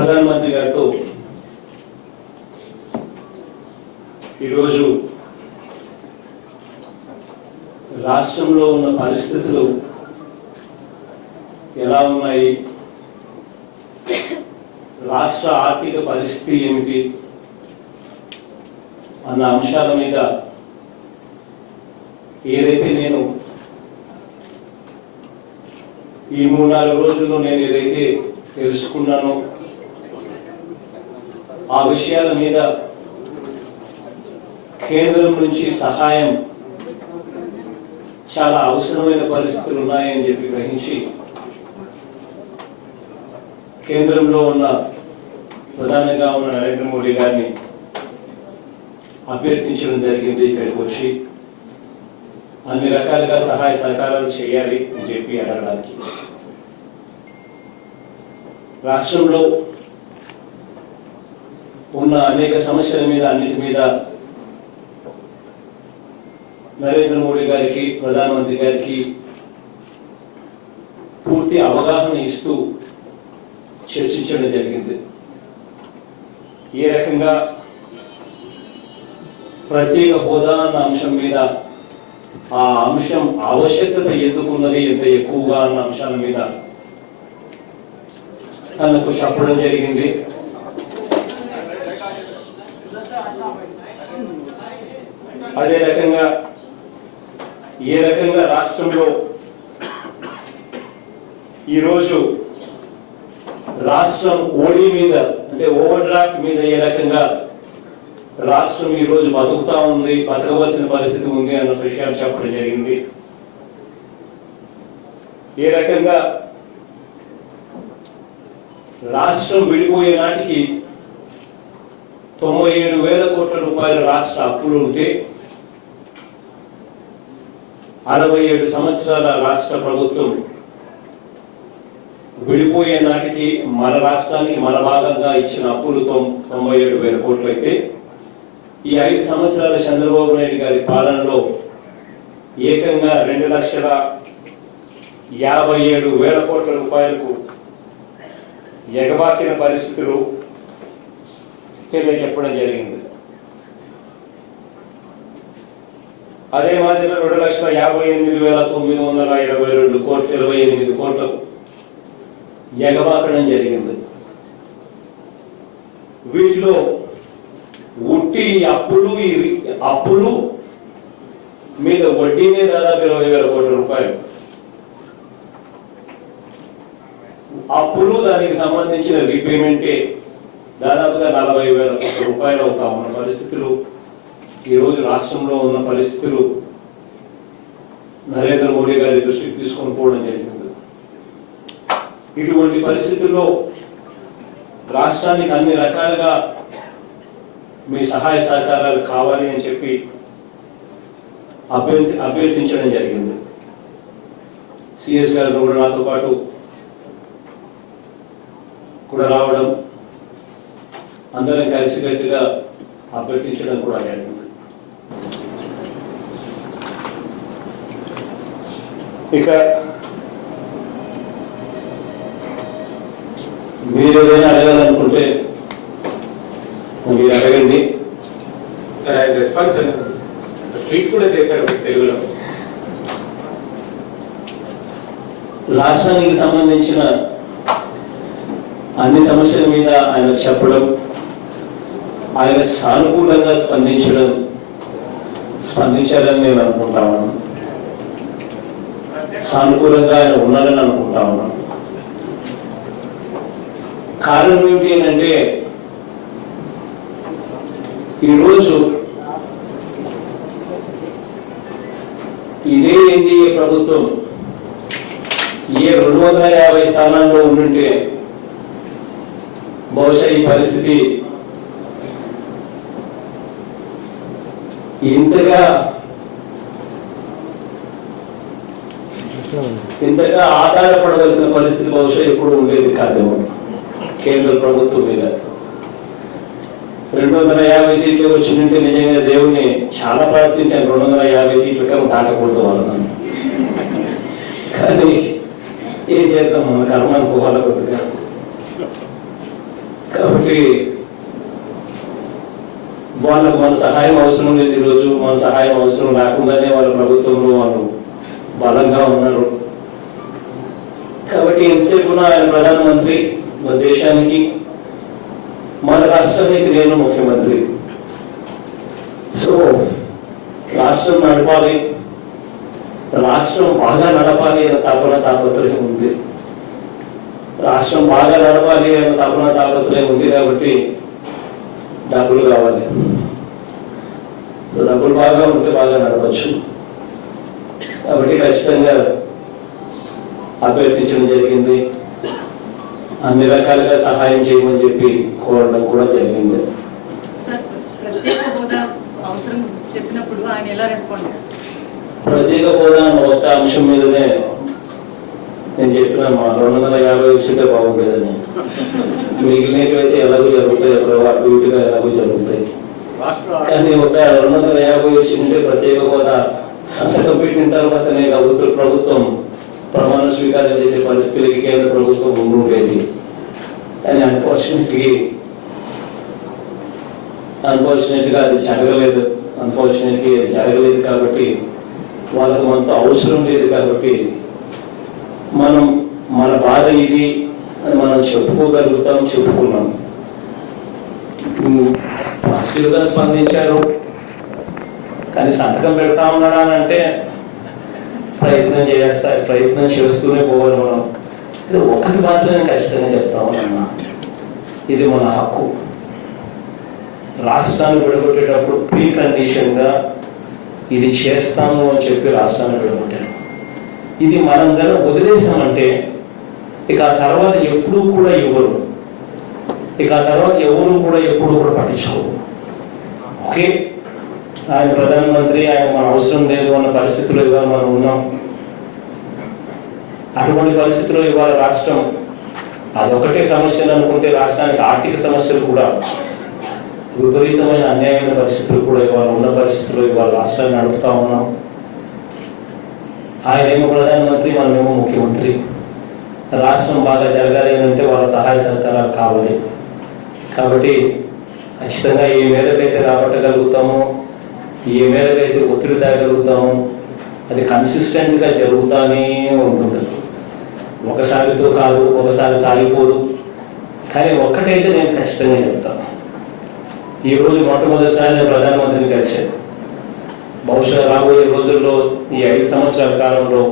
ప్రధానమంత్రి గారితో ఈరోజు రాష్ట్రంలో ఉన్న పరిస్థితులు ఎలా ఉన్నాయి, రాష్ట్ర ఆర్థిక పరిస్థితి ఏమిటి అన్న అంశాల మీద ఏదైతే నేను ఈ 3-4 రోజుల్లో నేను ఏదైతే తెలుసుకున్నానో ఆ విషయాల మీద కేంద్రం నుంచి సహాయం చాలా అవసరమైన పరిస్థితులు ఉన్నాయని చెప్పి గ్రహించి కేంద్రంలో ఉన్న ప్రధానంగా ఉన్న నరేంద్ర మోడీ గారిని అభ్యర్థించడం జరిగింది. ఇక్కడికి వచ్చి అన్ని రకాలుగా సహాయ సహకారాలు చేయాలి అని చెప్పి అడగడానికి. రాష్ట్రంలో ఉన్న అనేక సమస్యల మీద అన్నిటి మీద నరేంద్ర మోడీ గారికి, ప్రధానమంత్రి గారికి పూర్తి అవగాహన ఇస్తూ చర్చించడం జరిగింది. ఏ రకంగా ప్రత్యేక హోదా అన్న అంశం మీద, ఆ అంశం ఆవశ్యకత ఎందుకున్నది, ఎంత ఎక్కువగా అన్న అంశాల మీద తనకు చెప్పడం జరిగింది. అదే రకంగా ఏ రకంగా రాష్ట్రంలో ఈరోజు రాష్ట్రం ఓడి మీద, అంటే ఓవర్ డ్రాఫ్ట్ మీద ఏ రకంగా రాష్ట్రం ఈరోజు బతుకుతా ఉంది, బతకవలసిన పరిస్థితి ఉంది అన్న విషయాలు చెప్పడం జరిగింది. ఏ రకంగా రాష్ట్రం విడిపోయే నాటికి 97,000 కోట్ల రూపాయల రాష్ట్ర అప్పులు ఉంటే 67 సంవత్సరాల రాష్ట్ర ప్రభుత్వం విడిపోయే నాటికి మన రాష్ట్రానికి మన భాగంగా ఇచ్చిన అప్పులు 97,000 కోట్లు అయితే, ఈ 5 సంవత్సరాల చంద్రబాబు నాయుడు గారి పాలనలో ఏకంగా 2,57,000 కోట్ల రూపాయలకు ఎగబాకిన పరిస్థితులు తెలియజెప్పడం జరిగింది. అదే మాదిరిగా 2,58,922 కోట్లు 28 కోట్లకు ఎగబాకడం జరిగింది. వీటిలో ఉట్టి అప్పులు మీద వడ్డీనే దాదాపు 20,000 కోట్ల రూపాయలు, అప్పులు దానికి సంబంధించిన రీపేమెంటే దాదాపుగా 40,000 కోట్ల రూపాయలు అవుతా ఉన్న పరిస్థితులు, ఈరోజు రాష్ట్రంలో ఉన్న పరిస్థితులు నరేంద్ర మోడీ గారి దృష్టికి తీసుకొని పోవడం జరిగింది. ఇటువంటి పరిస్థితుల్లో రాష్ట్రానికి అన్ని రకాలుగా మీ సహాయ సహకారాలు కావాలి అని చెప్పి అభ్యర్థించడం జరిగింది. సిఎస్ గారు కూడా నాతో పాటు కూడా రావడం, అందరం కలిసికట్టుగా అభ్యర్థించడం కూడా జరిగింది. ఇక మీరు ఏదైనా అడగాలనుకుంటే మీరు అడగండి. రెస్పాన్స్ ట్వీట్ కూడా చేశారు తెలుగులో. రాష్ట్రానికి సంబంధించిన అన్ని సమస్యల మీద ఆయన చెప్పడం, ఆయన సానుకూలంగా స్పందించారని నేను అనుకుంటా ఉన్నాను. సానుకూలంగా ఆయన ఉన్నారని అనుకుంటా ఉన్నాను. కారణం ఏమిటి అంటే, ఈరోజు ఇదే ఎన్డీఏ ప్రభుత్వం ఏ 250 స్థానాల్లో ఉండుంటే బహుశా ఈ పరిస్థితి ఇంతగా ఆధారపడవలసిన పరిస్థితి బహుశా ఎప్పుడు ఉండేది కాదేమో. కేంద్ర ప్రభుత్వం మీద 250 సీట్లు వచ్చిందంటే నిజంగా దేవుణ్ణి చాలా ప్రార్థించాను, 250 సీట్ల కన్నా దాటకూడదు వాళ్ళని. కానీ ఏం చేద్దాం, మన కర్మ అనుకోవాలి కొద్దిగా. కాబట్టి వాళ్ళకు మన సహాయం అవసరం లేదు. ఈరోజు మన సహాయం అవసరం లేకుండానే వాళ్ళ ప్రభుత్వంలో వాళ్ళు బలంగా ఉన్నారు. కాబట్టి ఎంతసేపు ఆయన ప్రధానమంత్రి, మన దేశానికి, మన రాష్ట్రానికి నేను ముఖ్యమంత్రి. సో రాష్ట్రం నడపాలి, రాష్ట్రం బాగా నడపాలి అన్న తాపత్రయం ఉంది. రాష్ట్రం బాగా నడపాలి అన్న తాపత్రయం ఉంది. కాబట్టి డబ్బులు కావాలి. డబ్బులు బాగా ఉంటే బాగా నడవచ్చు. కాబట్టి ఖచ్చితంగా అభ్యర్థించడం జరిగింది. అన్ని రకాలుగా సహాయం చేయమని చెప్పి కోరడం కూడా జరిగింది. ప్రత్యేక హోదా ఒక్క అంశం మీదనే నేను చెప్పిన మా 250 వచ్చింటే బాగుండేదని. మిగిలినవైతే ఎలాగో జరుగుతాయి, అటు ఇటుగా ఎలాగో జరుగుతాయి. కానీ ఒక 250 వచ్చింటే ప్రత్యేక హోదా సంతకం పెట్టిన తర్వాతనే ప్రభుత్వం ప్రమాణ స్వీకారం చేసే పరిస్థితులకి కేంద్ర ప్రభుత్వం ఉండేది. కానీ అన్ఫార్చునేట్గా అది జరగలేదు. అన్ఫార్చునేట్లీ జరగలేదు. కాబట్టి వాళ్ళకు మనతో అవసరం లేదు. కాబట్టి మనం మన బాధ ఇది అని మనం చెప్పుకోగలుగుతాం, చెప్పుకున్నాం. పాజిటివ్గా స్పందించారు. కానీ సంతకం పెడతా ఉన్నాడా అని అంటే ప్రయత్నం చేస్తూనే పోవాలి మనం. ఇది ఒకటి మాత్రమే ఖచ్చితంగా చెప్తా ఉన్నా, ఇది మన హక్కు. రాష్ట్రాన్ని విడగొట్టేటప్పుడు ప్రీ కండిషన్గా ఇది చేస్తాము అని చెప్పి రాష్ట్రాన్ని విడగొట్టారు. ఇది మనం కనుక వదిలేసామంటే ఇక ఆ తర్వాత ఎప్పుడూ కూడా ఇవ్వరు. ఇక ఆ తర్వాత ఎవరు కూడా ఎప్పుడు కూడా పట్టించుకోరు. ఓకే, ఆయన ప్రధానమంత్రి, ఆయన మన అవసరం లేదు అన్న పరిస్థితుల్లో ఇవాళ మనం ఉన్నాం. అటువంటి పరిస్థితుల్లో ఇవాళ రాష్ట్రం అదొకటే సమస్యలు అనుకుంటే రాష్ట్రానికి ఆర్థిక సమస్యలు కూడా, విపరీతమైన అన్యాయమైన పరిస్థితులు కూడా ఇవాళ ఉన్న పరిస్థితుల్లో ఇవాళ రాష్ట్రాన్ని నడుపుతా ఉన్నాం. ఆయనేమో ప్రధానమంత్రి, మనమేమో ముఖ్యమంత్రి. రాష్ట్రం బాగా జరగాలి అంటే వాళ్ళ సహాయ సహకారాలు కావాలి. కాబట్టి ఖచ్చితంగా ఏ మేరకైతే రాబట్టగలుగుతామో, ఏ మేరకైతే ఒత్తిడి తేగలుగుతామో అది కన్సిస్టెంట్గా జరుగుతూనే ఉంటుంది. ఒకసారితో కాదు, ఒకసారి తాగిపోదు. కానీ ఒక్కటైతే నేను ఖచ్చితంగా చెప్తాను, ఈరోజు మొట్టమొదటిసారి నేను ప్రధానమంత్రిని కలిశాను. బహుశా రాబోయే రోజుల్లో ఈ 5 సంవత్సరాల కాలంలో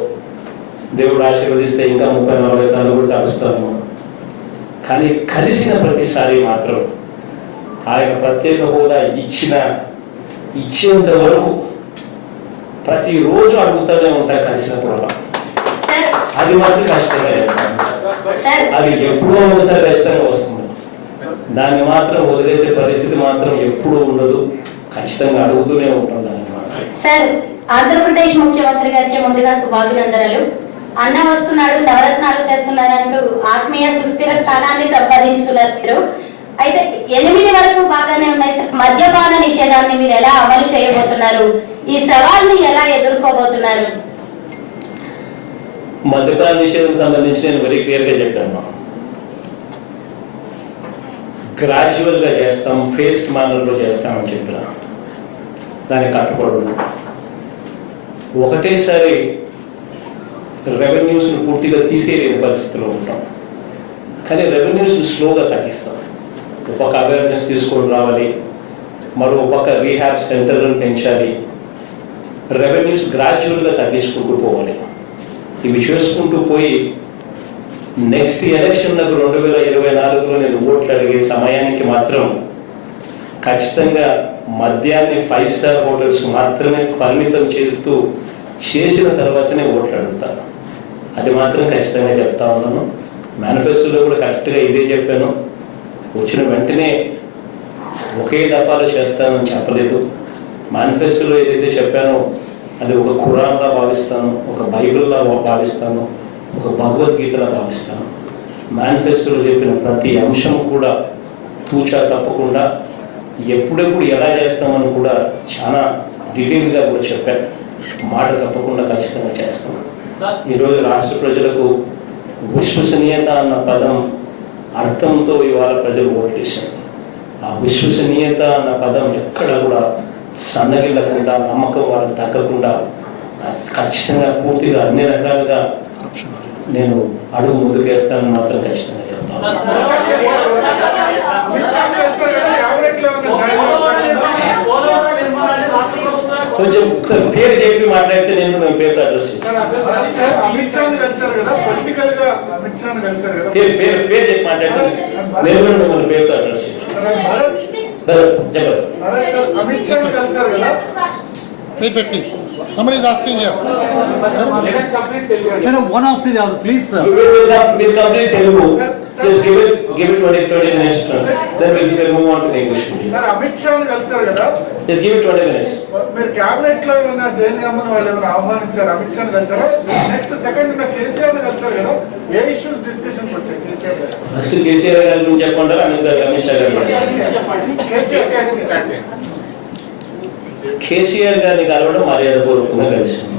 దేవుడు ఆశీర్వదిస్తే ఇంకా 30-40 సార్లు కూడా కలుస్తాను. కానీ కలిసిన ప్రతిసారి మాత్రం ఆయన ప్రత్యేక హోదా ఇచ్చేంత వరకు ప్రతిరోజు అడుగుతూనే ఉంటాయి. కలిసినప్పుడు అది మాత్రం కష్టంగా అది ఎప్పుడో ఒకసారి కష్టంగా వస్తుంది. దాన్ని మాత్రం వదిలేసే పరిస్థితి మాత్రం ఎప్పుడూ ఉండదు. ఖచ్చితంగా అడుగుతూనే ఉంటుంది. సార్, ఆంధ్రప్రదేశ్ ముఖ్యమంత్రి గారికి ముందుగా శుభాభినందనలు. అన్న వస్తున్నాడు, నవరత్నాలు తెస్తున్నారంటూ ఆత్మీయ సుస్థిర స్థానాన్ని సంపాదించుకున్నారు మీరు. అయితే 8 వరకు బాగానే ఉన్నాయి సార్. మద్యపాన నిషేధాన్ని మీరు ఎలా అమలు చేయబోతున్నారు? ఈ సవాల్ని ఎలా ఎదుర్కోబోతున్నారు? మద్యపాన నిషేధం సంబంధించి నేను వెరీ క్లియర్గా చెప్పాను. గ్రాడ్యువల్గా చేస్తాం, ఫేస్డ్ మేనర్లో చేస్తామని చెప్పిన దానికి కట్టుబడి ఒకటేసారి రెవెన్యూస్ని పూర్తిగా తీసేయలేని పరిస్థితిలో ఉంటాం. కానీ రెవెన్యూస్ని స్లోగా తగ్గిస్తాం. ఒక పక్క అవేర్నెస్ తీసుకొని రావాలి, మరో పక్క రీహాబ్ సెంటర్లను పెంచాలి. రెవెన్యూస్ గ్రాడ్యువల్గా తగ్గించుకుంటూ పోవాలి. ఇవి చేసుకుంటూ పోయి నెక్స్ట్ ఎలక్షన్లకు 2024లో నేను ఓట్లు అడిగే సమయానికి మాత్రం ఖచ్చితంగా మద్యాన్ని 5 స్టార్ హోటల్స్ మాత్రమే పరిమితం చేసిన తర్వాతనే ఓట్లు అడుగుతాను. అది మాత్రం ఖచ్చితంగా చెప్తా ఉన్నాను. మేనిఫెస్టోలో కూడా కరెక్ట్గా ఇదే చెప్పాను. వచ్చిన వెంటనే ఒకే దఫాలో చేస్తానని చెప్పలేదు. మేనిఫెస్టోలో ఏదైతే చెప్పానో అది ఒక ఖురాన్లా భావిస్తాను, ఒక బైబిల్లా భావిస్తాను, ఒక భగవద్గీతలా భావిస్తాను. మేనిఫెస్టోలో చెప్పిన ప్రతి అంశం కూడా తూచా తప్పకుండా ఎప్పుడెప్పుడు ఎలా చేస్తామని కూడా చాలా డీటెయిల్గా కూడా చెప్పాను. మాట తప్పకుండా ఖచ్చితంగా చేస్తాం. ఈరోజు రాష్ట్ర ప్రజలకు విశ్వసనీయత అన్న పదం అర్థంతో ఇవాళ ప్రజలు ఓటు చేశారు. ఆ విశ్వసనీయత అన్న పదం ఎక్కడ కూడా సన్నగిల్లకుండా, నమ్మకం వాళ్ళకి తగ్గకుండా ఖచ్చితంగా పూర్తిగా అన్ని రకాలుగా నేను అడుగు ముందుకేస్తానని మాత్రం ఖచ్చితంగా చెప్తాను. కొంచెం పేరు చెప్పి మాట్లాడితే నేను పేరుతో అడ్రస్ చేస్తాను. పేరు చెప్పి మాట్లాడితే నేను కూడా మిమ్మల్ని పేరుతో అడ్రస్ చేస్తాను. చెప్పండి. Somebody is asking here. Sir, one after the other, please, sir. We'll complete Telugu. Just give it 20 minutes. Then we'll move on to the English medium. Sir, Amit Shah kalsar kada. Just give it 20 minutes. Meer cabinet lo unna Jaganmohan vallu evana ఆహ్వానించారు. Amit Shah kalsar. Next second unna KCR kalsar kada. ఏ issues discussion వచ్చాయి KCR గారు? ఫస్ట్ కేసీఆర్ గారి గురించి చెప్పంటారా అమిత్ షా గారు? కేసీఆర్ గారిని కలవడం మర్యాదపూర్వకంగా కలిసింది.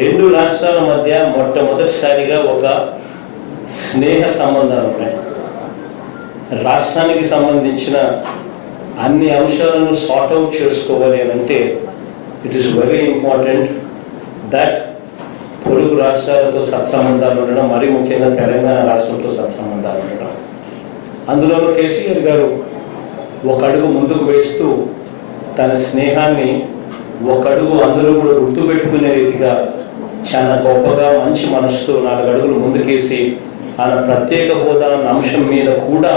రెండు రాష్ట్రాల మధ్య మొట్టమొదటిసారిగా ఒక స్నేహ సంబంధాలు ఉన్నాయి. రాష్ట్రానికి సంబంధించిన అన్ని అంశాలను సార్ట్అవుట్ చేసుకోవాలి అని అంటే it is very important that పొరుగు రాష్ట్రాలతో సత్సంబంధాలు ఉండడం, మరీ ముఖ్యంగా తెలంగాణ రాష్ట్రంతో సత్సంబంధాలు ఉండడం. అందులోనూ కేసీఆర్ గారు ఒక అడుగు ముందుకు వేస్తూ తన స్నేహాన్ని ఒక అడుగు అందరూ కూడా గుర్తుపెట్టుకునే రీతిగా చాలా గొప్పగా మంచి మనసుతో 4 అడుగులు ముందుకేసి ఆయన ప్రత్యేక హోదా అన్న అంశం మీద కూడా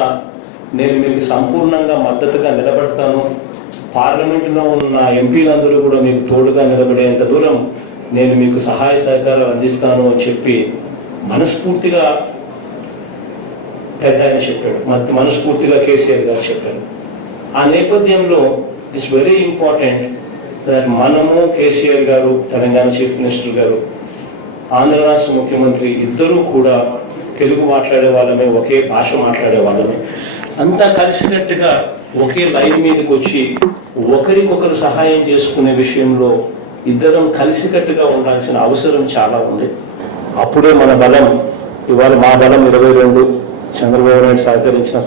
నేను మీకు సంపూర్ణంగా మద్దతుగా నిలబడతాను, పార్లమెంటులో ఉన్న ఎంపీలందరూ కూడా మీకు తోడుగా నిలబడేంత దూరం నేను మీకు సహాయ సహకారాలు అందిస్తాను అని చెప్పి మనస్ఫూర్తిగా పెద్ద ఆయన చెప్పాడు, మనస్ఫూర్తిగా కేసీఆర్ గారు చెప్పారు. ఆ నేపథ్యంలో it is very important that మనము, కేసీఆర్ గారు, తెలంగాణ చీఫ్ మినిస్టర్ గారు, ఆంధ్ర రాష్ట్ర ముఖ్యమంత్రి ఇద్దరూ కూడా తెలుగు మాట్లాడే వాళ్ళమే, ఒకే భాష మాట్లాడే వాళ్ళమే, అంతా కలిసినట్టుగా ఒకే లైన్ మీదకి వచ్చి ఒకరికొకరు సహాయం చేసుకునే విషయంలో ఇద్దరం కలిసికట్టుగా ఉండాల్సిన అవసరం చాలా ఉంది. అప్పుడే మన బలం, ఇవాళ మా బలం 22, చంద్రబాబు నాయుడు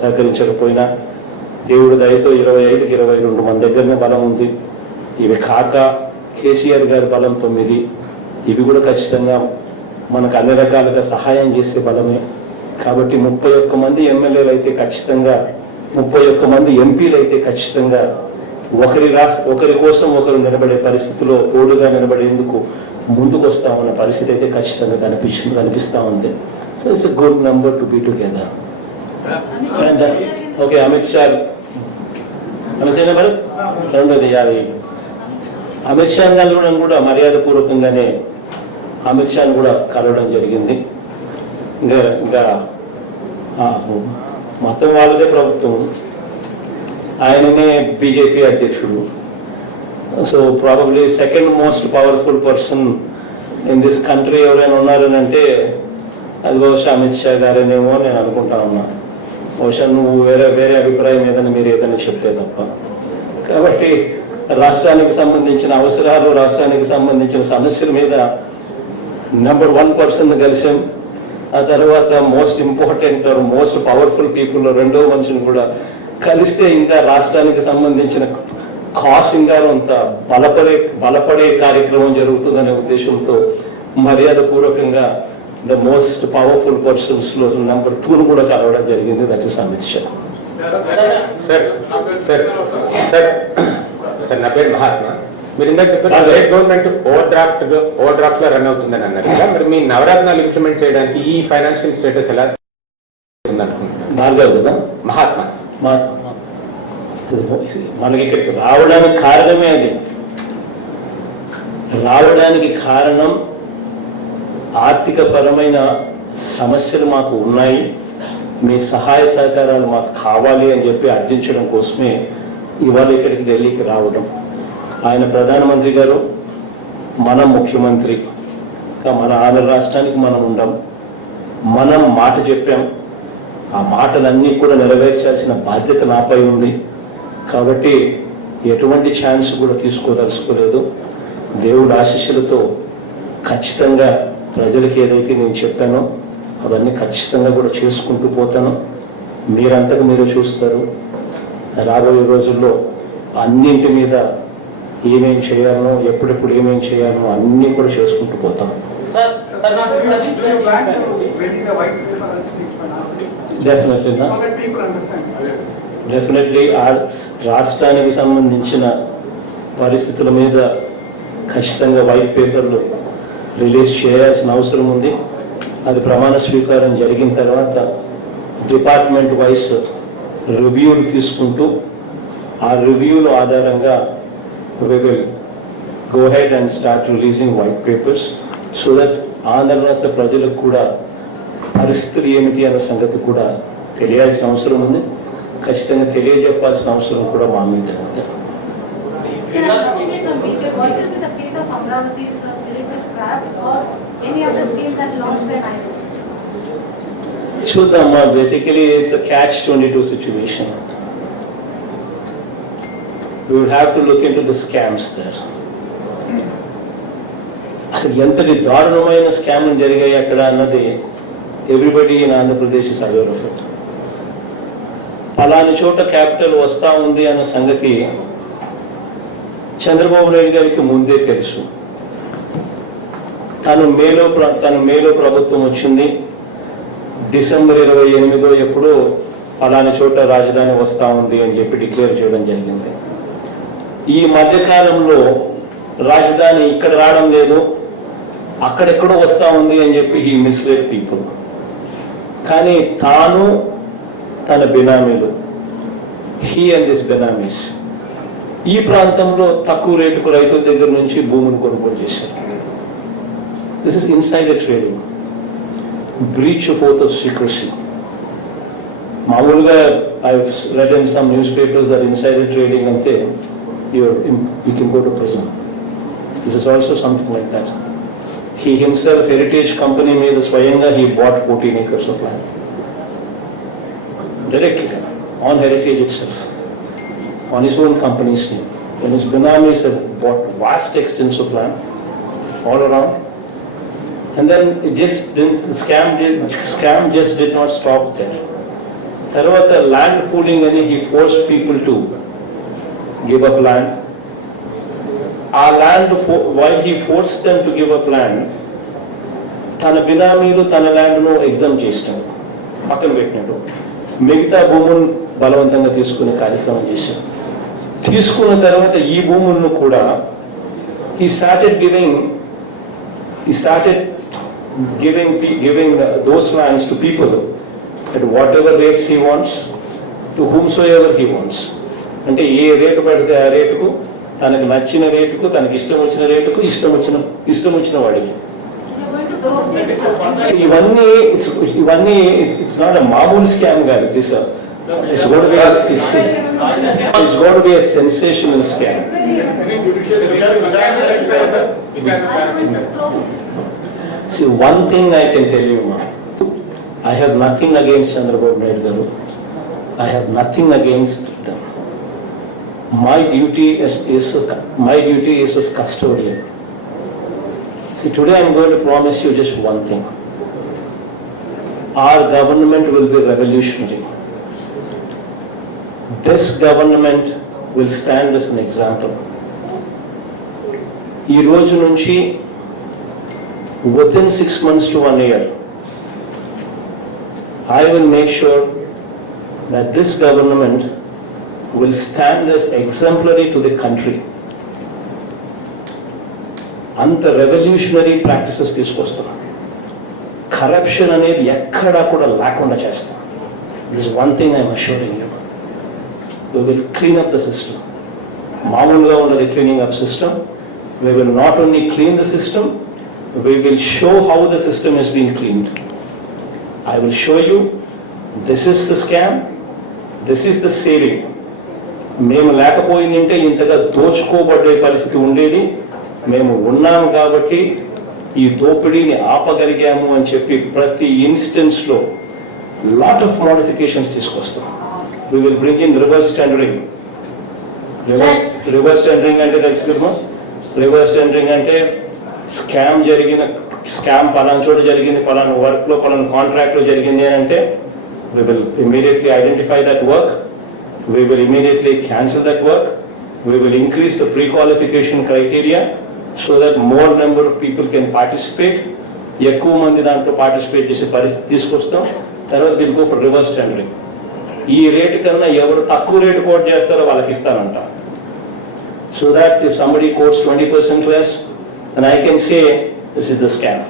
సహకరించకపోయినా దేవుడి దయతో 25కి 22 మన దగ్గరనే బలం ఉంది. ఇవి కాక కేసీఆర్ గారి బలం 9, ఇవి కూడా ఖచ్చితంగా మనకు అన్ని రకాలుగా సహాయం చేసే బలమే. కాబట్టి 31 మంది ఎమ్మెల్యేలు అయితే ఖచ్చితంగా, 31 మంది ఎంపీలు అయితే ఖచ్చితంగా ఒకరి కోసం ఒకరు నిలబడే పరిస్థితిలో తోడుగా నిలబడేందుకు ముందుకు వస్తామన్న పరిస్థితి అయితే ఖచ్చితంగా కనిపిస్తా ఉంది. So it's a good number to be together. Okay, Amit Shah మరి రెండోది అమిత్ షా కలవడం కూడా మర్యాదపూర్వకంగానే అమిత్ షాను కూడా కలవడం జరిగింది. ఇంకా మొత్తం వాళ్ళదే ప్రభుత్వం, ఆయననే బీజేపీ అధ్యక్షుడు. So probably second most powerful person in this country ఎవరైనా ఉన్నారని అంటే అది బహుశా అమిత్ షా గారేనేమో నేను అనుకుంటా ఉన్నా. బహుశా నువ్వు వేరే అభిప్రాయం ఏదైనా మీరు ఏదైనా చెప్తే తప్ప. కాబట్టి రాష్ట్రానికి సంబంధించిన అవసరాలు, రాష్ట్రానికి సంబంధించిన సమస్యల మీద నెంబర్ 1 పర్సన్ కలిసాం. ఆ తర్వాత most important or most powerful people రెండో మనిషిని కూడా కలిస్తే ఇంకా రాష్ట్రానికి సంబంధించిన కాస్ ఇంకా అంత బలపడే కార్యక్రమం జరుగుతుందనే ఉద్దేశంతో మర్యాదపూర్వకంగా ద మోస్ట్ పవర్ఫుల్ పర్సన్స్ లో నెంబర్ 2 కూడా కలవడం జరిగింది. That is Amit Shah. సార్ నా పేరు మహాత్మా. మీరు ఇందాక చెప్పారు స్టేట్ గవర్నమెంట్ ఓవర్ డ్రాఫ్ట్ గా రన్ అవుతుందని అన్నారు కదా, మరి మీ నవరత్నాలు ఇంప్లిమెంట్ చేయడానికి ఈ ఫైనాన్షియల్ స్టేటస్ ఎలా భార్గవ్ కదా మహాత్మా మనకి ఇక్కడికి రావడానికి కారణమే అది. రావడానికి కారణం ఆర్థిక పరమైన సమస్యలు మాకు ఉన్నాయి, మీ సహాయ సహకారాలు మాకు కావాలి అని చెప్పి అర్థించడం కోసమే ఇవాళ ఇక్కడికి ఢిల్లీకి రావడం. ఆయన ప్రధానమంత్రి గారు, మనం ముఖ్యమంత్రి, మన ఆంధ్ర రాష్ట్రానికి మనం ఉండం, మనం మాట చెప్పాం, ఆ మాటలన్నీ కూడా నెరవేర్చాల్సిన బాధ్యత నాపై ఉంది. కాబట్టి ఎటువంటి ఛాన్స్ కూడా తీసుకోదలుచుకోలేదు. దేవుడి ఆశీస్సులతో ఖచ్చితంగా ప్రజలకి ఏదైతే నేను చెప్పానో అవన్నీ ఖచ్చితంగా కూడా చేసుకుంటూ పోతాను. మీరంతకు మీరు చూస్తారు. రాబోయే రోజుల్లో అన్నింటి మీద ఏమేం చేయాలో, ఎప్పుడెప్పుడు ఏమేం చేయాలో అన్నీ కూడా చేసుకుంటూ పోతాం. డెఫినెట్లీ రాష్ట్రానికి సంబంధించిన పరిస్థితుల మీద ఖచ్చితంగా వైట్ పేపర్లు రిలీజ్ చేయాల్సిన అవసరం ఉంది. అది ప్రమాణ స్వీకారం జరిగిన తర్వాత డిపార్ట్మెంట్ వైస్ రివ్యూలు తీసుకుంటూ ఆ రివ్యూల ఆధారంగా we will go ahead and start releasing white papers so that Andhra రాష్ట్ర ప్రజలకు కూడా పరిస్థితులు ఏమిటి అన్న సంగతి కూడా తెలియాల్సిన అవసరం ఉంది. ఖచ్చితంగా తెలియజెప్పాల్సిన అవసరం కూడా మా మీద ఉంది. చూద్దామా, basically it's a catch-22 situation. We would have to look into the scams there. అసలు ఎంతటి దారుణమైన స్కామ్లు జరిగాయి అక్కడ అన్నది everybody in Andhra Pradesh is aware of it. పలాని చోట క్యాపిటల్ వస్తా ఉంది అన్న సంగతి చంద్రబాబు నాయుడు గారికి ముందే తెలుసు. తను మేలో ప్రభుత్వం వచ్చింది, డిసెంబర్ 28 ఎప్పుడో పలాని చోట రాజధాని వస్తా ఉంది అని చెప్పి డిక్లేర్ చేయడం జరిగింది. ఈ మధ్యకాలంలో రాజధాని ఇక్కడ రావడం లేదు, అక్కడెక్కడో వస్తా ఉంది అని చెప్పి హీ మిస్లెడ్ పీపుల్. కానీ తాను తన బినామీలు, హీ అండ్ హిస్ బినామీస్ ఈ ప్రాంతంలో తక్కువ రేటుకు రైతుల దగ్గర నుంచి భూమిని కొనుగోలు చేశారు. This is insider trading, breach of oath of secrecy. మామూలుగా I read in some newspapers that insider trading అంటే you can go to prison. This is also something like that. He himself, Heritage Company made the Swayanga, he bought 14 acres of land. Directly, on Heritage itself, on his own company's name. When his binamis have bought vast extents of land all around. And then it just didn't, the scam just did not stop there. Tarvata land pooling and he forced people to give up land. Our land, while he forced them to give up land, tana binamీలు తన ల్యాండ్ ను ఎగ్జామ్ చేసినాడు, పక్కన పెట్టినాడు. మిగతా భూములను బలవంతంగా తీసుకునే కార్యక్రమం చేశాడు. తీసుకున్న తర్వాత ఈ భూములను కూడా he started giving those lands to people at whatever rates he wants, to whomsoever he wants. అంటే ఏ రేటు పడితే ఆ రేటుకు, తనకు నచ్చిన రేటుకు, తనకి ఇష్టం వచ్చిన రేటుకు, ఇష్టం వచ్చిన వాడికి. ఇవన్నీ ఇట్స్ నాట్ అ మామూలు స్కామ్ కాదు. It's going to be a sensational scam. See, one thing I can tell you, I have nothing against Chandrababu Naidu garu. I have nothing against them. My duty is of custodian. See, today I am going to promise you just one thing. Our government will be revolutionary. This government will stand as an example. ఈ రోజు నుంచి within 6 months to 1 year, I will make sure that this government will stand as exemplary to the country. అంత revolutionary practices తీసుకొస్తాం. కరప్షన్ అనేది ఎక్కడా కూడా లేకుండా చేస్తాం. This one thing I'm assuring you. We will clean up the system. మామూలుగా ఉన్నది cleaning up system. We will not only clean the system, we will show how the system is being cleaned. I will show you, this is the scam, this is the saving. మేము లేకపోయిందంటే ఇంతగా దోచుకోబడే పరిస్థితి ఉండేది. మేము ఉన్నాం కాబట్టి ఈ దోపిడీని ఆపగలిగాము అని చెప్పి ప్రతి ఇన్స్టెన్స్లో లాట్ ఆఫ్ మోడిఫికేషన్స్ తీసుకొస్తాం. We will bring in reverse tendering. Reverse tendering అంటే తెలుసు కదమ్మా. రివర్స్ టెండరింగ్ అంటే స్కామ్ జరిగిన స్కామ్ పలానా చోట జరిగింది, పలానా వర్క్లో పలానా కాంట్రాక్ట్లో జరిగింది అని అంటే we will immediately identify that work, we will immediately cancel that work, we will increase the pre-qualification criteria so that more number of people can participate. ఎక్కువ మంది దాంట్లో పార్టిసిపేట్ చేసే పరిస్థితి తీసుకొస్తాం. తర్వాత will go for reverse tendering. ఈ rate కన్నా ఎవరు తక్కువ రేటు కోట్ చేస్తారో వాళ్ళకి ఇస్తానంట. So that if somebody quotes 20% less, then I can say this is the scam.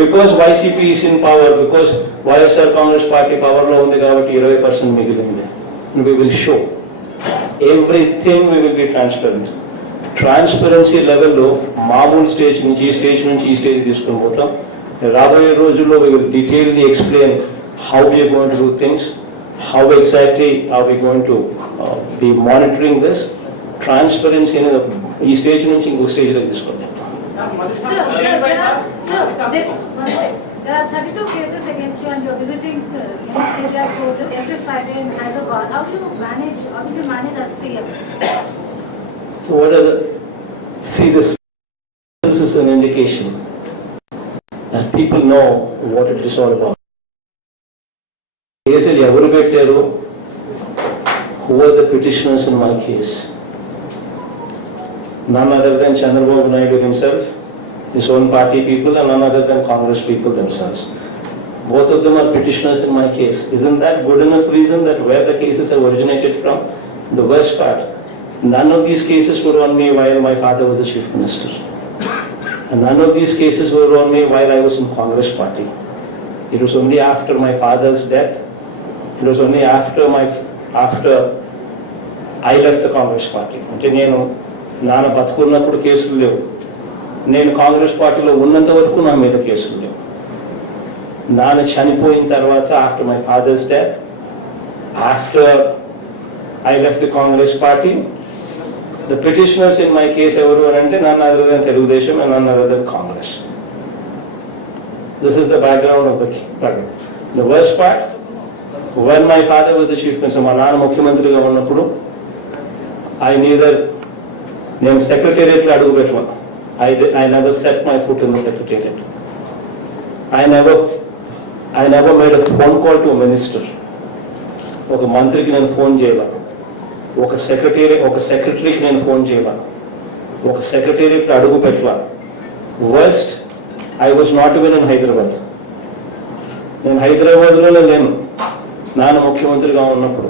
Because YCP is in power, because YSR Congress Party power lo undi kabatti 20% migilindi. We will show everything, we will be transparent. Transparency level lo maamul stage nunchi ee stage తీసుకొని పోతాం. రాబోయే రోజుల్లో we will detailedly explain how we are going to do things, how exactly are we going to be monitoring this. Transparency అనేది ఈ స్టేజ్ నుంచి ఇంకో స్టేజ్ లోకి తీసుకొని There are 32 cases against you and you're visiting area court every Friday in Hyderabad. How do you manage as CM? So what are the, see, this is an indication that people know what it is all about. కేసులు ఎవరు పెట్టారు? Who are the petitioners in my case? None other than Chandrababu Naidu himself, his own party people, and none other than Congress people themselves. Both of them are petitioners in my case. Isn't that good enough reason that where the cases have originated from? The worst part, none of these cases were on me while my father was the chief minister. And none of these cases were on me while I was in Congress party. It was only after my father's death. It was only after I left the Congress party. అంటే నేను నాన్న బతుకున్నప్పుడు కేసులు లేవు, నేను కాంగ్రెస్ పార్టీలో ఉన్నంత వరకు నా మీద కేసులు లేవు. నాన్న చనిపోయిన తర్వాత after my father's death, after I left the Congress party, the petitioners in my case ఎవరు అని అంటే నన్ను అదర్ దెన్ తెలుగుదేశం అండ్ నన్ను other than Congress. This is the background of the worst part. when my father was the chief minister, మా నాన్న ముఖ్యమంత్రిగా ఉన్నప్పుడు నేను సెక్రటేరియట్లో అడుగు పెట్టను. I never set my foot in the secretariat. I never made a phone call to a minister. ఒక మంత్రికి నేను ఫోన్ చేయాల, ఒక సెక్రటరీకి నేను ఫోన్ చేయాల, ఒక సెక్రటేరియట్లో అడుగు పెట్టాల. Worst, I was not even in Hyderabad. నేను హైదరాబాద్లోనే లేను నాన్న ముఖ్యమంత్రిగా ఉన్నప్పుడు.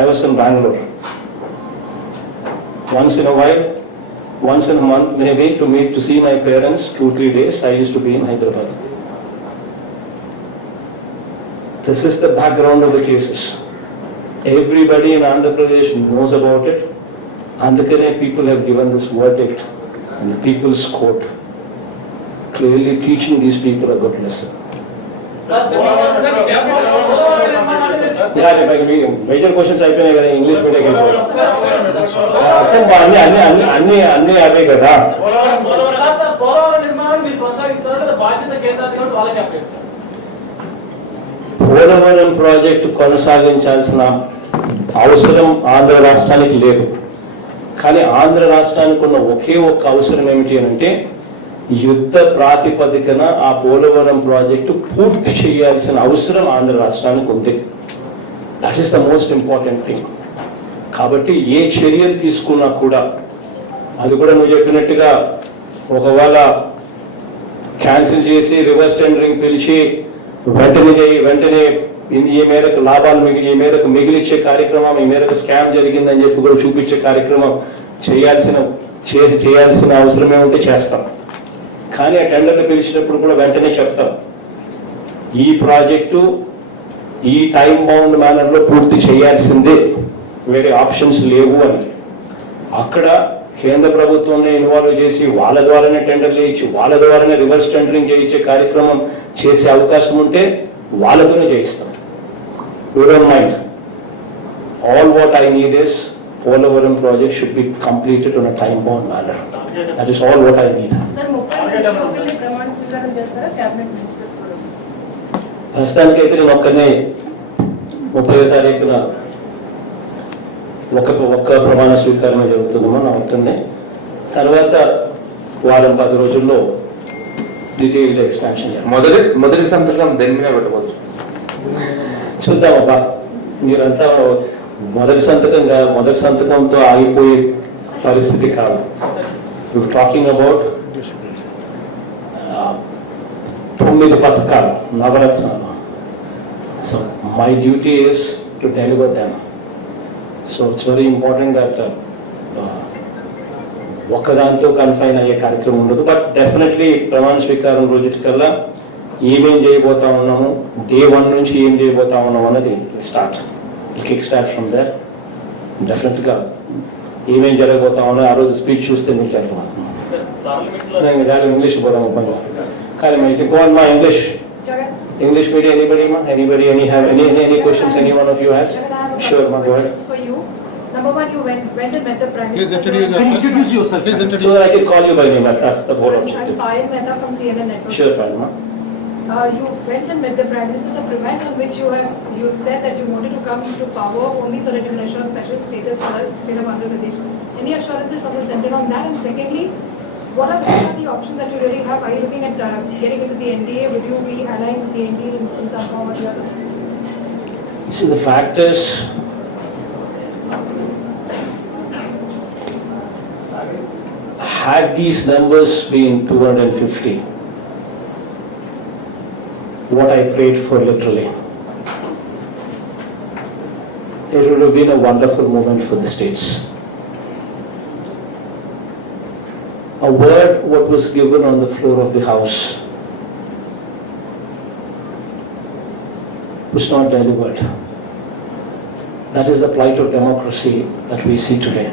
I was in Bangalore. Once in a while, once in a month maybe, to see my parents 2-3 days, I used to be in Hyderabad. This is the background of the cases. Everybody in Andhra Pradesh knows about it. Andhra people have given this verdict in the People's Court, clearly teaching these people a good lesson. Major questions అయిపోయినాయి కదా, English medium అన్ని అవే కదా. పోలవరం ప్రాజెక్టు కొనసాగించాల్సిన అవసరం ఆంధ్ర రాష్ట్రానికి లేదు. కానీ ఆంధ్ర రాష్ట్రానికి ఉన్న ఒకే ఒక్క అవసరం ఏమిటి అంటే యుద్ధ ప్రాతిపదికన ఆ పోలవరం ప్రాజెక్టు పూర్తి చేయాల్సిన అవసరం ఆంధ్ర రాష్ట్రానికి ఉంది. That is the most important thing. కాబట్టి ఏ చర్యలు తీసుకున్నా కూడా, అది కూడా నువ్వు చెప్పినట్టుగా ఒకవేళ క్యాన్సిల్ చేసి రివర్స్ టెండరింగ్ పిలిచి వెంటనే ఈ మేరకు లాభాలు ఈ మేరకు మిగిలిచ్చే కార్యక్రమం, ఈ మేరకు స్కామ్ జరిగిందని చెప్పి కూడా చూపించే కార్యక్రమం చేయాల్సిన అవసరమే ఉంటే చేస్తాం. కానీ ఆ టెండర్లు పిలిచినప్పుడు కూడా వెంటనే చెప్తాం, ఈ ప్రాజెక్టు ఈ టైం బౌండ్ మేనర్లో పూర్తి చేయాల్సిందే, వేరే ఆప్షన్స్ లేవు అని. అక్కడ కేంద్ర ప్రభుత్వాన్ని ఇన్వాల్వ్ చేసి వాళ్ళ ద్వారానే టెండర్లు చేయించి వాళ్ళ ద్వారానే రివర్స్ టెండరింగ్ చేయించే కార్యక్రమం చేసే అవకాశం ఉంటే వాళ్ళతోనే చేయిస్తాం. We don't mind. All what I need is Polavaram project should be completed on a time bound manner. That is all what I need. ప్రస్తుతానికైతే నేను ఒక్కనే 30వ తారీఖున ఒక్క ప్రమాణ స్వీకారమే జరుగుతుందమ్మా నా ఒక్కనే. తర్వాత వారం 10 రోజుల్లో డీటెయిల్డ్ ఎక్స్పాన్షన్ మొదటి సంతకం దేని మీద పెట్టబోతుంది? చూద్దామబ్బా. మీరంతా మొదటి సంతకంతో ఆగిపోయే పరిస్థితి కాదు. టాకింగ్ అబౌట్ 9 పథకాలు, నవరత్నాలు. So my duty is to deliver them. So it's very important that ఒక్కదాంతో కన్ఫైన్ అయ్యే కార్యక్రమం ఉండదు. బట్ డెఫినెట్లీ ప్రమాణ స్వీకారం రోజుకల్లా ఏమేం చేయబోతా ఉన్నాము, డే 1 నుంచి ఏం చేయబోతా ఉన్నాము అన్నది కిక్ స్టార్ట్ ఫ్రమ్ దేర్. డెఫినెట్గా ఏమేం జరగబోతా ఉన్నా ఆ రోజు స్పీచ్ చూస్తే మీకు అర్థమవుతుంది. నేను కానీ ఇంగ్లీష్ పోదాం పని కానీ మీకు గోన్ మా English media, anybody, any questions any one of you has? Sure, ma, go ahead. For you, number one, you went and met the Prime Please Minister. introduce yourself. Please introduce. So that I can call you by name, that's the whole I'm objective. Payal Mehta from CNN Network. Sure, Palma. You went and met the Prime Minister. The premise on which you said that you wanted to come to power only so that you can assure special status for the state of Andhra Pradesh. Any assurances from the centre on that? And secondly, what are the options that you really have? Are you looking at getting into the NDA? Would you be allying with the NDA in some form or the other? See, the fact is, had these numbers been 250, what I prayed for literally, it would have been a wonderful moment for the states. A word what was given on the floor of the House was not delivered. That is the plight of democracy that we see today.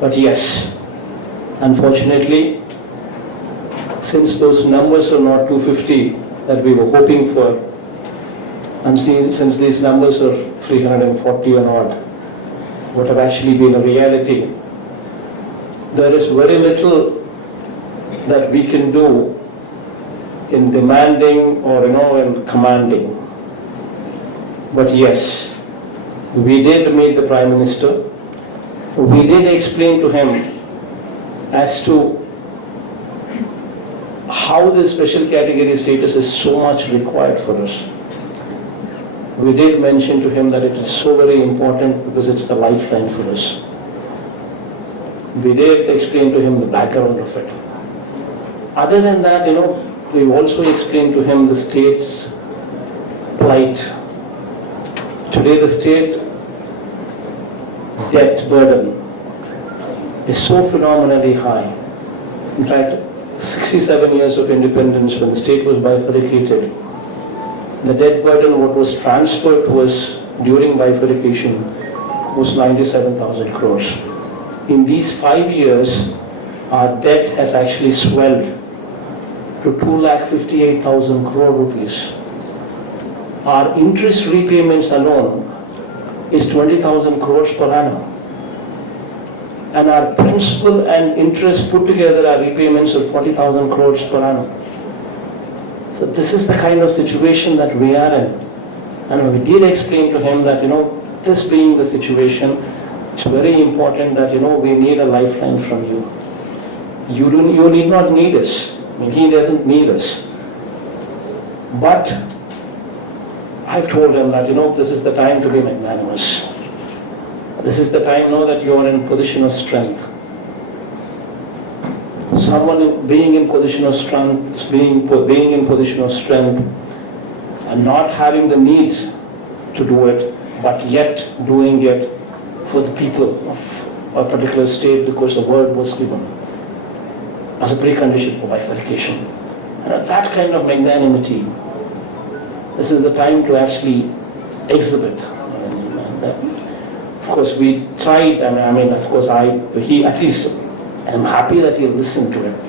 But yes, unfortunately, since those numbers are not 250 that we were hoping for, and since these numbers are 340 or not, what have actually been a reality, there is very little that we can do in demanding or in commanding. But yes, we did meet the Prime Minister. We did explain to him as to how the special category status is so much required for us. We did mention to him that it is so very important because it's the lifeline for us. We did explain to him the background of it. Other than that, we also explained to him the state's plight. Today the state debt burden is so phenomenally high. In fact, 67 years of independence when the state was bifurcated, the debt burden what was transferred to us during bifurcation was 97,000 crores. In these 5 years, our debt has actually swelled to 2,58,000 crore rupees. Our interest repayments alone is 20,000 crores per annum. And our principal and interest put together are repayments of 40,000 crores per annum. So this is the kind of situation that we are in. And we did explain to him that, this being the situation, it's very important that, we need a lifeline from you. You need not need us. He doesn't need us. But I've told him that, this is the time to be magnanimous. This is the time now that you are in position of strength. Someone being in position of strength, being in position of strength, and not having the need to do it, but yet doing it for the people of a particular state because the word was given as a precondition for bifurcation. And that kind of magnanimity, this is the time to actually exhibit. Of course, we tried, at least, I'm happy that he listened to it.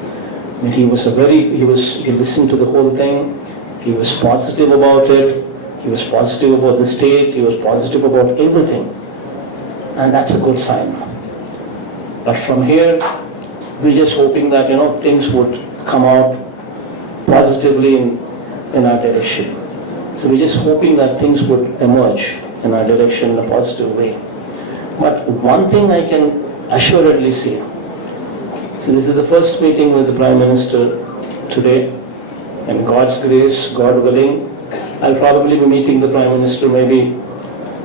He listened to the whole thing. He was positive about it. He was positive about the state. He was positive about everything. And that's a good sign. But from here, we're just hoping that, things would come out positively in our direction. So we're just hoping that things would emerge in our direction in a positive way. But one thing I can assuredly say, So this is the first meeting with the Prime Minister today, and God's grace, God willing, I'll probably be meeting the Prime Minister maybe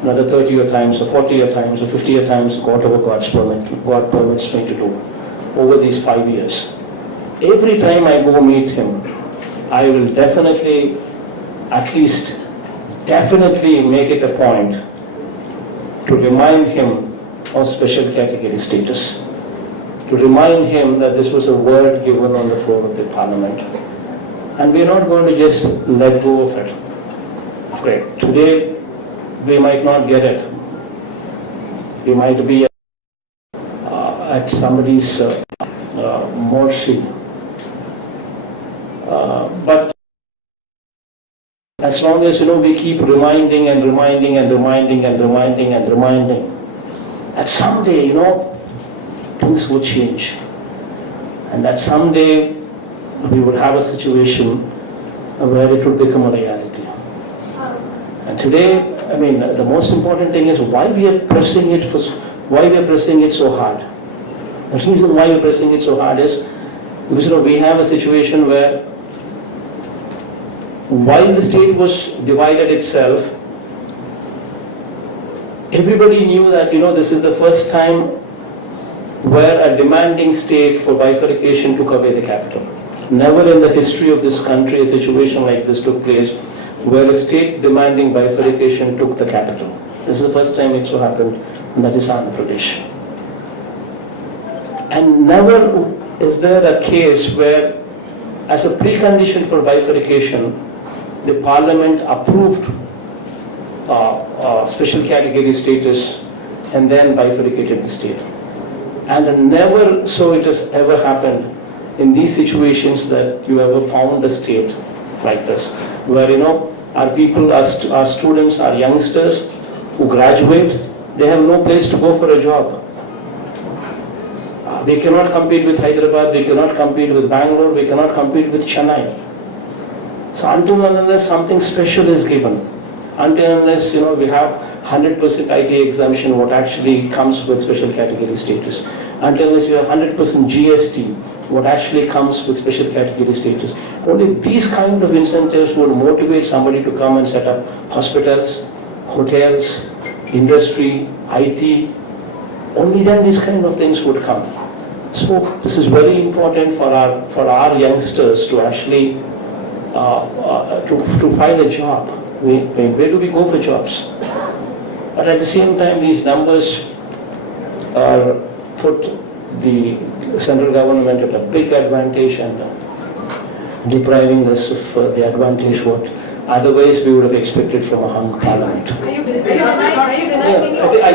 another 30 times or 40 times or 50 times, whatever God permits me to do over these 5 years. Every time I go meet him, I will definitely, at least definitely make it a point to remind him of special category status, to remind him that this was a word given on the floor of the Parliament. And we're not going to just let go of it. Okay, today we might not get it. We might be at somebody's mercy. But as long as we keep reminding and reminding and reminding and reminding and reminding, that someday things will change, and that someday we would have a situation where it would become a reality. And today, the most important thing is why we are pressing it so hard. The reason why we're pressing it so hard is because we have a situation where, while the state was divided itself, everybody knew that this is the first time where a demanding state for bifurcation took away the capital. Never in the history of this country a situation like this took place, where a state demanding bifurcation took the capital. This is the first time it so happened, and that is Andhra Pradesh. And never is there a case where, as a precondition for bifurcation, the Parliament approved special category status and then bifurcated the state. And never so it has ever happened in these situations that you ever found a state like this, where our people, our students, our youngsters who graduate, they have no place to go for a job. We cannot compete with Hyderabad, we cannot compete with Bangalore, we cannot compete with Chennai. So until and unless something special is given, until and unless we have 100% IT exemption, what actually comes with special category status, until unless we have 100% GST, what actually comes with special category status, only these kind of incentives would motivate somebody to come and set up hospitals, hotels, industry, IT. Only then these kind of things would come. So this is very important for our youngsters to actually to find a job. Where do we go for jobs? But at the same time, these numbers put the central government at a big advantage and depriving us of the advantage what otherwise we would have expected from a hung parliament. Are you denying I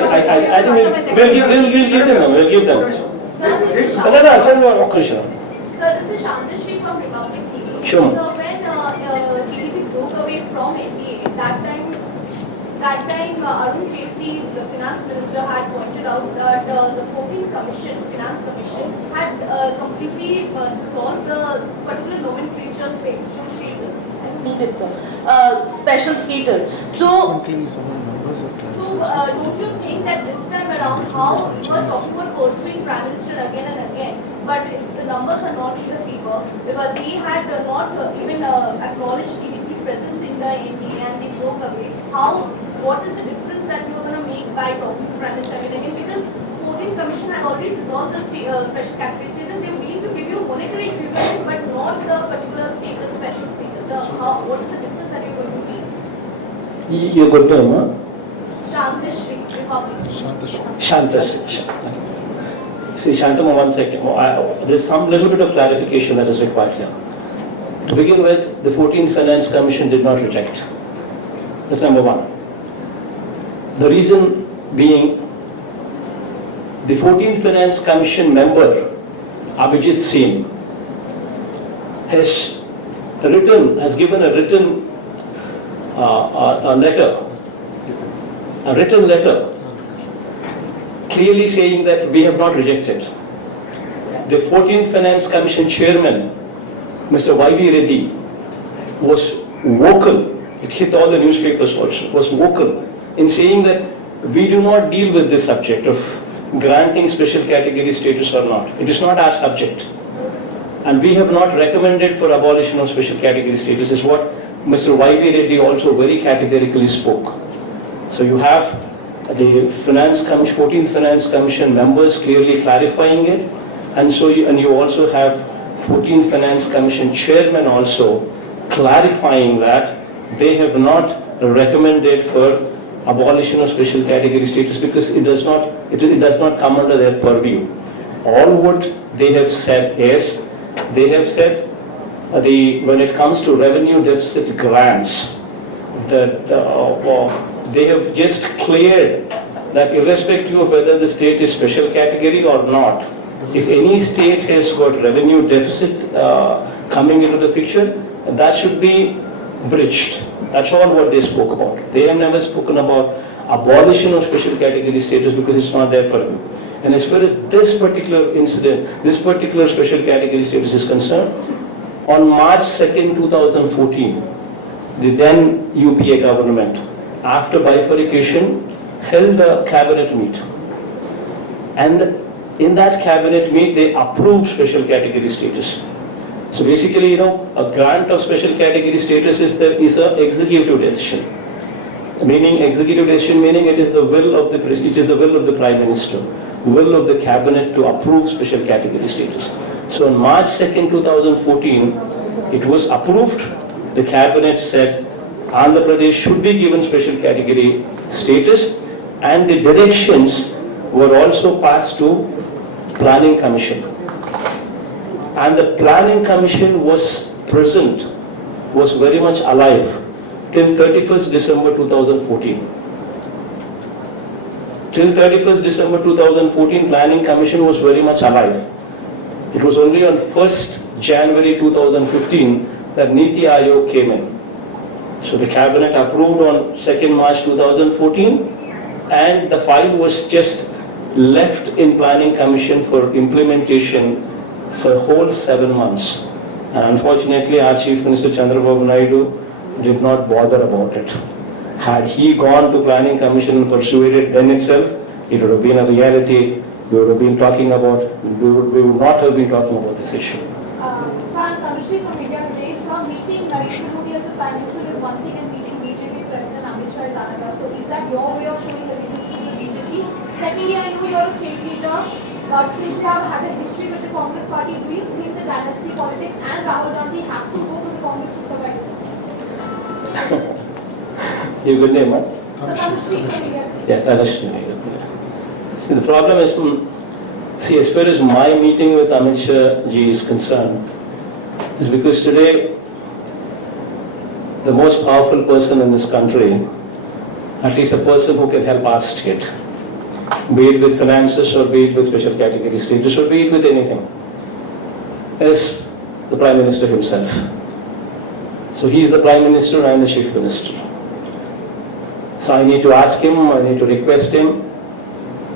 think we'll give them. Sir, this is Krishna. Shantashri from Republic TV. Sure. So when TDP broke away from NDA, that time Arun Jaitley, the finance minister, had pointed out that the 14th Finance Commission, had completely dissolved the particular nomenclature status. Special status. So, don't you think that this time around, how you are talking about pursuing Prime Minister again and again, but the numbers are not in the favor, because they had not even acknowledged TDP's presence in the NDA and they broke away. What is the difference that you are going to make by talking to Prime Minister again and again? Because 14th Commission had already resolved the special category status. They are willing to give you monetary equivalent, but not the particular status, special status. What is the difference that you are going to make? You good term, huh? Shantashri, Republic. Shantas. See, Shantama, 1 second. There's some little bit of clarification that is required here. To begin with, the 14th Finance Commission did not reject. That's number one. The reason being, the 14th Finance Commission member, Abhijit Singh, has given a written letter clearly saying that we have not rejected. The 14th Finance Commission chairman, Mr. Y.V. Reddy, was vocal, it hit all the newspapers also, was vocal in saying that we do not deal with this subject of granting special category status or not. It is not our subject. And we have not recommended for abolition of special category status, is what Mr. Y.V. Reddy also very categorically spoke. So you have the Finance Commission, 14th Finance Commission members clearly clarifying it, and so you also have 14th Finance Commission chairman also clarifying that they have not recommended for abolition of special category status because it does not come under their purview. All what they have said is, they have said when it comes to revenue deficit grants, that they have just cleared that irrespective of whether the state is special category or not, if any state has got revenue deficit coming into the picture, that should be bridged. That's all what they spoke about. They have never spoken about abolition of special category status because it's not their purview. And as far as this particular incident, this particular special category status is concerned, on March 2nd, 2014, the then UPA government, after bifurcation, held a cabinet meet. And in that cabinet meet, they approved special category status. So basically, a grant of special category status is an executive decision. Meaning, executive decision meaning it is the will of the Prime Minister, will of the cabinet to approve special category status. So on March 2nd, 2014, it was approved. The cabinet said Andhra Pradesh should be given special category status, and the directions were also passed to Planning Commission. And the Planning Commission was present, was very much alive till 31st December 2014. Till 31st December 2014, Planning Commission was very much alive. It was only on 1st January 2015 that Niti Aayog came in. So the cabinet approved on 2nd March 2014, and the file was just left in Planning Commission for implementation for a whole 7 months. And unfortunately, our Chief Minister Chandrababu Naidu did not bother about it. Had he gone to Planning Commission and pursued it then itself, it would have been a reality. We would not have been talking about this issue. Sir, Tanushree from India Today, sir, meeting Narendra Modi as the Prime Minister is one thing and meeting BJP President Amit Shah is another. So is that your way of showing allegiance to the BJP? Secondly, I know you are a state leader, but since you have had a history with the Congress party, do you think the dynasty politics and Rahul Gandhi have to go to the Congress to survive, sir? Your good name, huh? Tanushree from India Today. Yeah, Tanushree. See, the problem is, as far as my meeting with Amit Shah ji is concerned, is because today, the most powerful person in this country, at least a person who can help our state, be it with finances or be it with special category status or be it with anything, is the Prime Minister himself. So he is the Prime Minister, I am the Chief Minister. So I need to ask him, I need to request him,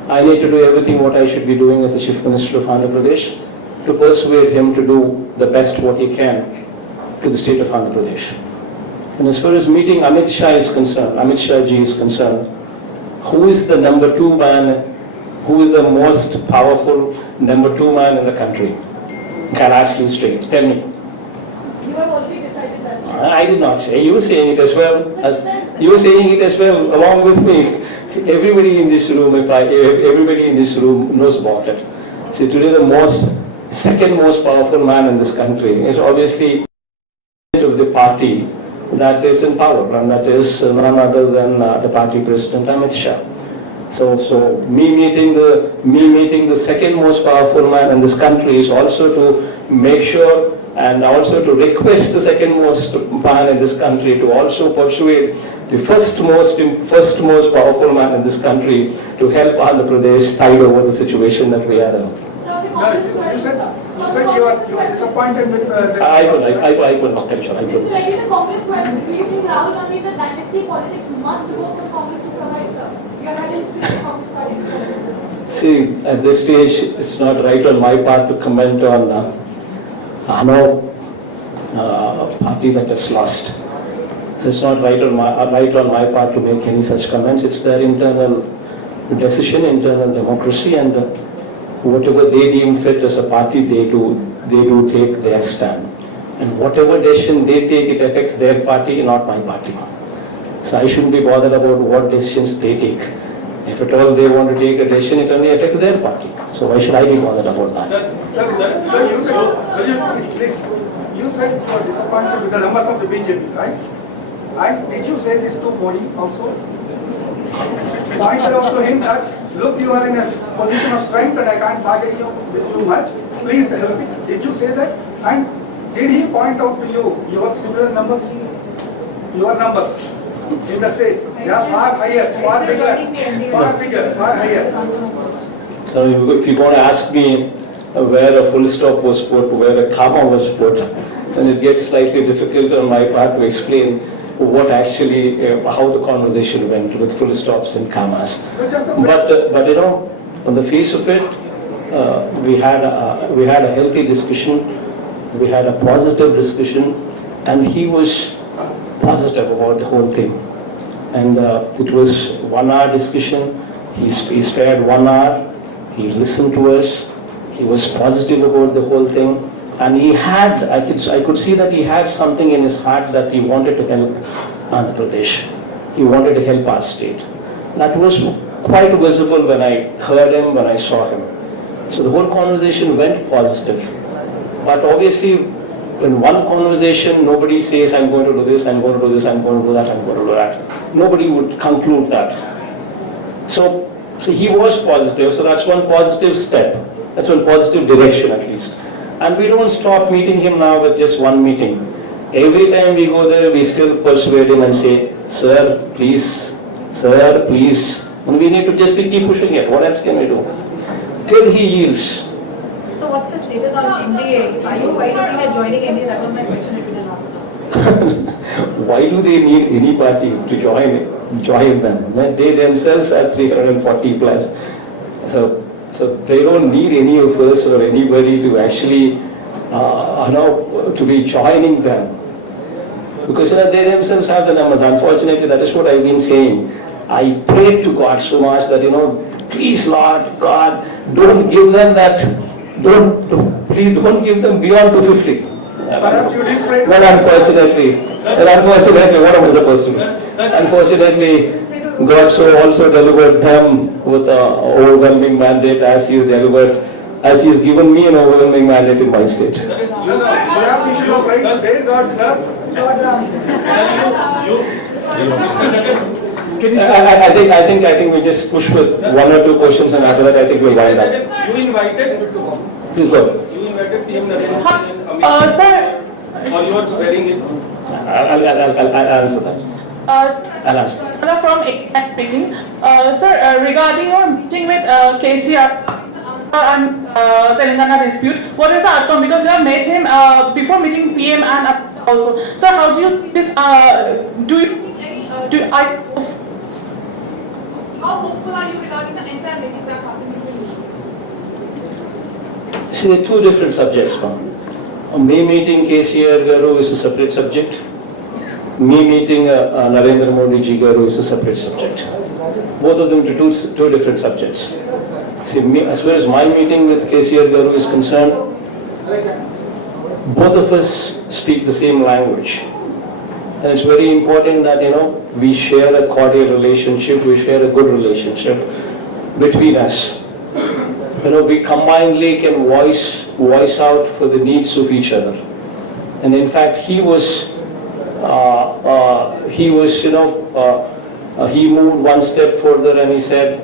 I need to do everything what I should be doing as the Chief Minister of Andhra Pradesh to persuade him to do the best what he can to the state of Andhra Pradesh. And as far as meeting Amit Shah is concerned, Amit Shah ji is concerned, who is the number 2 man, who is the most powerful number 2 man in the country? Can I ask you straight? Tell me. You have already decided that. I did not say. You were saying it as well. You were saying it as well along with me. Everybody in this room, everybody in this room knows about it. See, today the second most powerful man in this country is obviously of the party that is in power, and that is none other than the party president Amit Shah. So me meeting the second most powerful man in this country is also to make sure and also to request the second most man in this country to also persuade the first most powerful man in this country to help Andhra Pradesh tide over the situation that we are in. So the Congress question, sir. You said you are disappointed with the... I will not tell you. Mr. Reddy, the Congress question. Do you think Rahul Gandhi, the dynasty politics must go for the Congress to survive, sir? You have had a history with the Congress party. See, at this stage, it's not right on my part to comment on party that has lost. It's not right on my part to make any such comments. It's their internal decision, internal democracy, and whatever they deem fit as a party, they do take their stand. And whatever decision they take, it affects their party, not my party. So I shouldn't be bothered about what decisions they take. If at all they want to take a decision, it only affects their party. So why should I be bothered about that? Sir, you said, please, you said you are disappointed with the numbers of the BJP, right? And did you say this to Modi also? Pointed out to him that, look, you are in a position of strength and I can't bargain you with you much. Please help me. Did you say that? And did he point out to you your similar numbers? Your numbers in the state, they are far higher, far bigger, far higher. So if you're going to ask me where a full stop was put, where a comma was put, then it gets slightly difficult on my part to explain what actually, how the conversation went with full stops and commas. But you know, on the face of it, we had a healthy discussion, we had a positive discussion, and he was positive about the whole thing. And it was 1 hour discussion. He spared 1 hour. He listened to us. He was positive about the whole thing. And he had, I could see that he had something in his heart that he wanted to help Andhra Pradesh. He wanted to help our state. That was quite visible when I heard him, when I saw him. So the whole conversation went positive. But obviously, in one conversation, nobody says, I'm going to do this, I'm going to do this, I'm going to do that, I'm going to do that. Nobody would conclude that. So he was positive, so that's one positive step. That's one positive direction at least. And we don't stop meeting him now with just one meeting. Every time we go there, we still persuade him and say, sir, please, and we need to just keep pushing it. What else can we do? Till he yields. So what's the status on NDA? Are you looking at joining NDA? That was my question if you didn't answer. Why do they need any party to join them? They themselves are 340 plus. So they don't need any of us or anybody to actually, to be joining them. Because they themselves have the numbers. Unfortunately, that is what I've been saying. I prayed to God so much that, please Lord, God, don't give them that, please don't give them beyond 250. Perhaps you did pray to Well, unfortunately, what am I supposed to do? Unfortunately, God so also delivered them with an overwhelming mandate as He has given me an overwhelming mandate in my state. Perhaps you should have prayed to their God, sir. I think we just push with 1 or 2 questions, and after that I think we'll wind up. You invited him to come. Please go. You invited PM Narendra Modi and Amit Sir, Shah. Or you are swearing in. I'll answer that. I'll answer. from Ignite speaking. Sir, regarding your meeting with KCR and Telangana dispute, what is the outcome? Because you have met him before meeting PM and also. Sir, how do you see this? How hopeful are you regarding the entire meeting that happened? See, there are 2 different subjects, ma'am. Me meeting KCR Garu is a separate subject. Me meeting Narendra Modi ji Garu is a separate subject. Both of them to two different subjects. See, as far as my meeting with KCR Garu is concerned, both of us speak the same language. And it's very important that, we share a cordial relationship, we share a good relationship between us. We combinedly can voice out for the needs of each other. And in fact, he moved one step further and he said,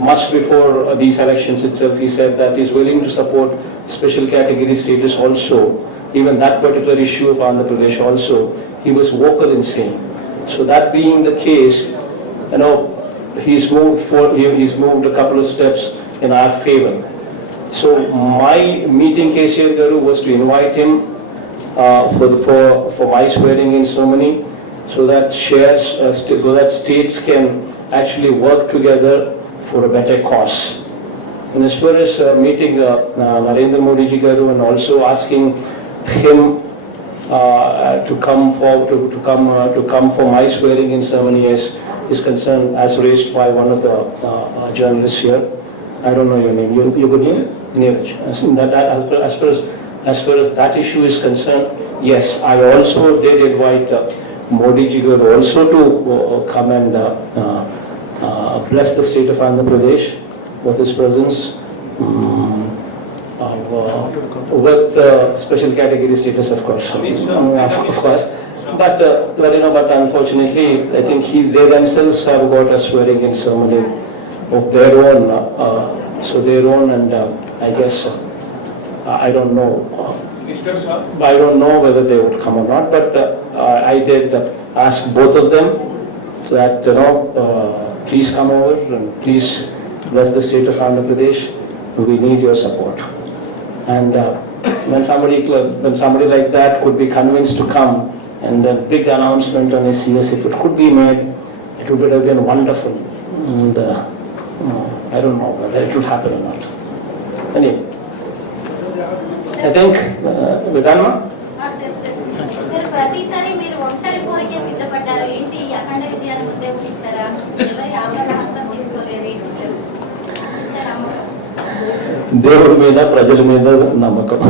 much before these elections itself, he said that he's willing to support special category status also. Even that particular issue of Andhra Pradesh also, he was vocal in saying. So that being the case, he's moved a couple of steps in our favor. So my meeting KCR Garu was to invite him for my swearing in ceremony, so that states can actually work together for a better cause. And as far as meeting Narendra Modi ji Garu and also asking him to come for my swearing in ceremony, as is concerned, as raised by one of the journalists here, I don't know your name. Your good name? Neeraj. As far as that issue is concerned, yes, I also did invite Modi ji also to come and bless the state of Andhra Pradesh with his presence. With special category status, of course. Of course. But unfortunately, I think they themselves have got a swearing in ceremony of their own. And I guess I don't know. I don't know whether they would come or not. But I did ask both of them that please come over and please bless the state of Andhra Pradesh. We need your support. And when somebody like that could be convinced to come, and a big announcement on SCS, if it could be made, it would have been wonderful. And I don't know whether it would happen or not. Anyway, I think, Vidanma? ప్రతిసారి మీరు ఒంటరి కోరికే సిద్ధపడ్డారు ఏంటి అఖండ విజయాన్ని ఉద్దేశించారా ఎవరి ఆభరణ హస్తం తీసుకోలేదు దేవుడి మీద ప్రజల మీద నమ్మకం.